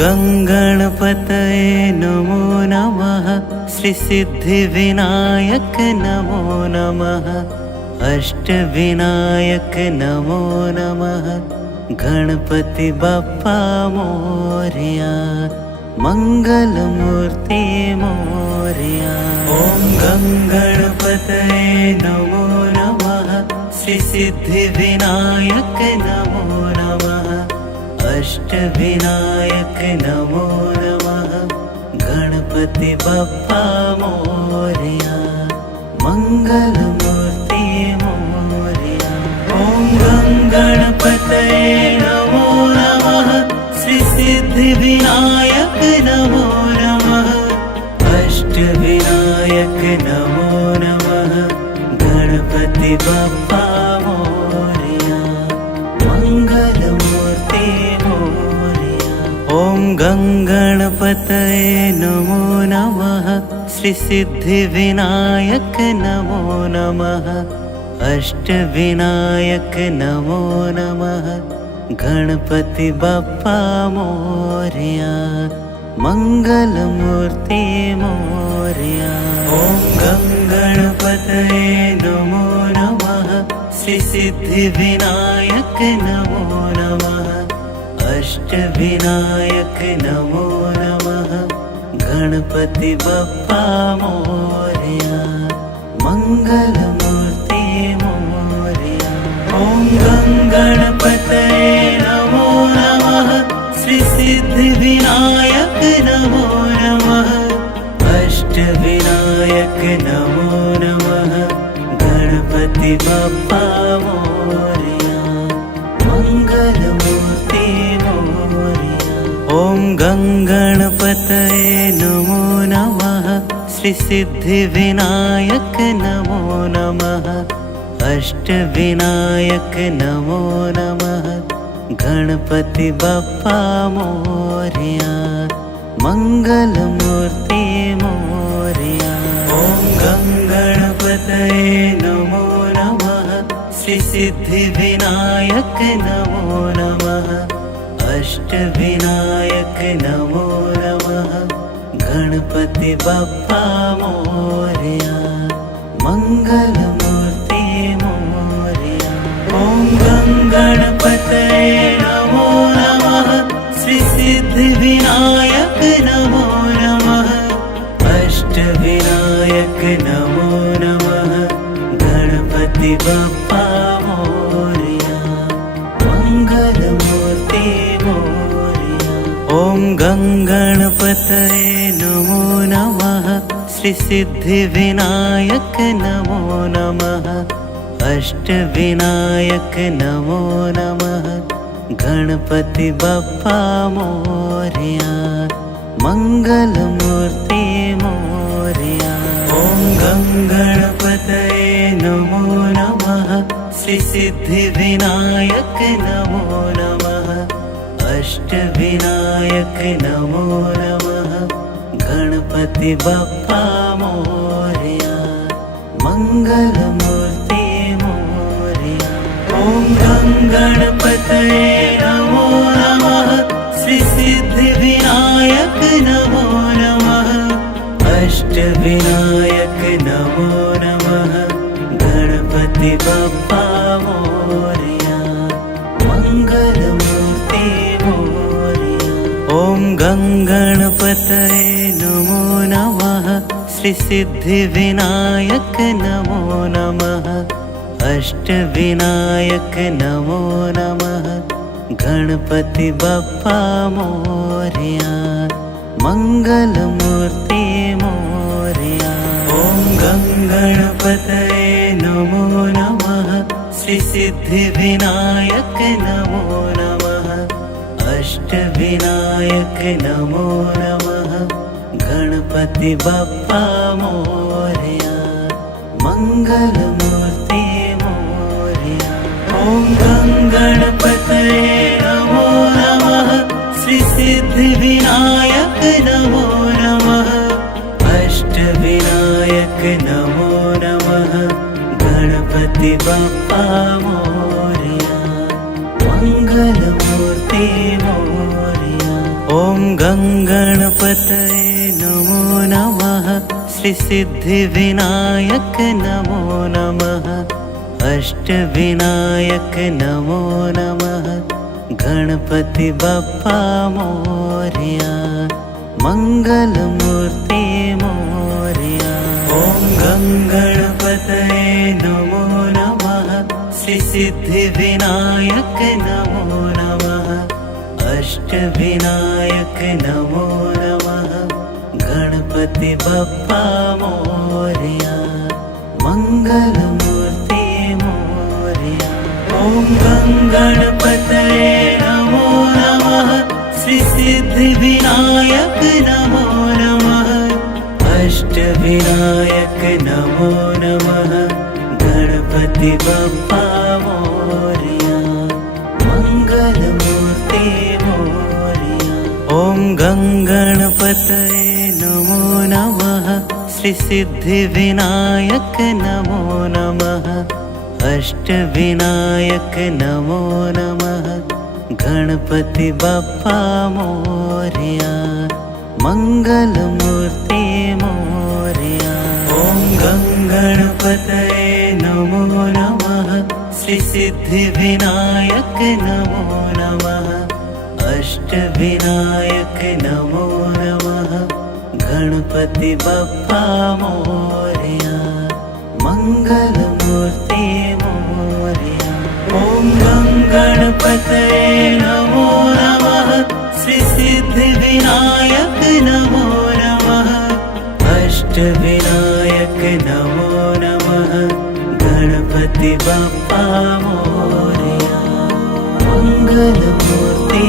गंगणपतये नमो नमः। श्री सिद्धिविनायक नमो नमः। अष्टविनायक नमो नमः। गणपति बप्पा मोरया। मंगलमूर्ति मोरया। ओम गंगणपतये नमो नमः। श्री सिद्धिविनायक नमो नमः। अष्टविनायक नमो नमः। गणपति बप्पा मोरया। मंगलमूर्ति मोरया। ओम गंगणपतये नमो नमः। श्री सिद्धिविनायक नमो नमः। अष्टविनायक नमो नमः। गणपति बप्पा मोरया। मंगलमूर्ति मोरया। ओम गंगणपतये नमो नमः। श्री सिद्धिविनायक नमो नमः। अष्टविनायक नमो नमः। गणपति बप्पा मोरया। मंगलमूर्ति मोरया। ओम गंगणपतये नमो नमः। श्री सिद्धिविनायक नमो नमः। अष्टविनायक नमो नमः। गणपति बप्पा मोरया। मंगलमूर्ति मोरया। ओम गंगणपतये नमो नमः। श्री सिद्धिविनायक नमो नमः। अष्टविनायक नमो नमः। गणपति बप्पा मोरया। मंगलमूर्ति मोरया। ओम गंगणपतये नमो नमः। श्री सिद्धिविनायक नमो नमः। अष्टविनायक नमो नमः। गणपति बप्पा मोरया। मंगलमूर्ति मोरया। ओम गंगणपतये नमो नमः। श्री सिद्धिविनायक नमो नमः। अष्टविनायक नमो नमः। गणपति बप्पा मोरया। मंगलमूर्ति मोरया। ओम गंगणपतये नमो नमः। श्री सिद्धिविनायक नमो नमः। अष्टविनायक नमो नमः। गणपति बप्पा मोरया। मंगलमूर्ति मोरया। ओम गंगणपतये नमो नमः। श्री सिद्धिविनायक नमो नमः। अष्टविनायक नमो नमः। गणपति बप्पा मोरया। मंगलमूर्ति मोरया। ओम गंगणपतये नमो नमः। श्री सिद्धिविनायक नमो नमः। अष्टविनायक नमो नमः। गणपति बप्पा मोरया। मंगलमूर्ति मोरया। ओम गंगणपतये नमो नमः। श्री सिद्धिविनायक नमो नमः। अष्टविनायक नमो नमः। गणपति बप्पा मोरया। मंगलमूर्ति मोरया। ओम गंगणपतये नमो नमः। श्री सिद्धिविनायक नमो नमः। अष्टविनायक नमो नमः। गणपति बप्पा मोरया। मंगलमूर्ति मोरया। ओम गंगणपतये नमो नमः। श्री सिद्धिविनायक नमो नमः। अष्टविनायक नमो नमः। गणपति बप्पा मोरया। मंगलमूर्ति मोरया। ओम गंगणपतये नमो नमः। श्री सिद्धिविनायक नमो नमः। अष्टविनायक नमो नमः। गणपति बप्पा मोरया। मंगलमूर्ति मोरया। ओम श्री सिद्धि विनायक नमो नमः। अष्टविनायक नमो नमः। गणपति बप्पा मोरया। मंगलमूर्ति मोरया। ॐ गं गणपतये नमो नमः। श्री सिद्धि विनायक नमो नमः। अष्टविनायक नमो नमः। गणपति बप्पा मोरया। मंगलमूर्ति मोरया। ॐ गं गणपतये नमो नमः। श्री सिद्धि विनायक नमो नमः। अष्टविनायक नमो नमः। गणपति बप्पा मोरया। मंगलमूर्ति मोरया। ॐ गं गणपतये नमो नमः। श्री सिद्धि विनायक नमो नमः। अष्टविनायक नमो नमः। गणपति बप्पा मोरया। मंगलमूर्ति मोरया। ॐ गं गणपतये नमो नमः। श्री सिद्धि विनायक नमो नमः। अष्टविनायक नमो नमः। गणपति बप्पा मोरया। मंगलमूर्ति मोरया। ॐ गं गणपतये नमो नमः। श्री सिद्धि विनायक नमो नमः। अष्टविनायक नमो नमः। गणपति बप्पा मोरया। मंगलमूर्ति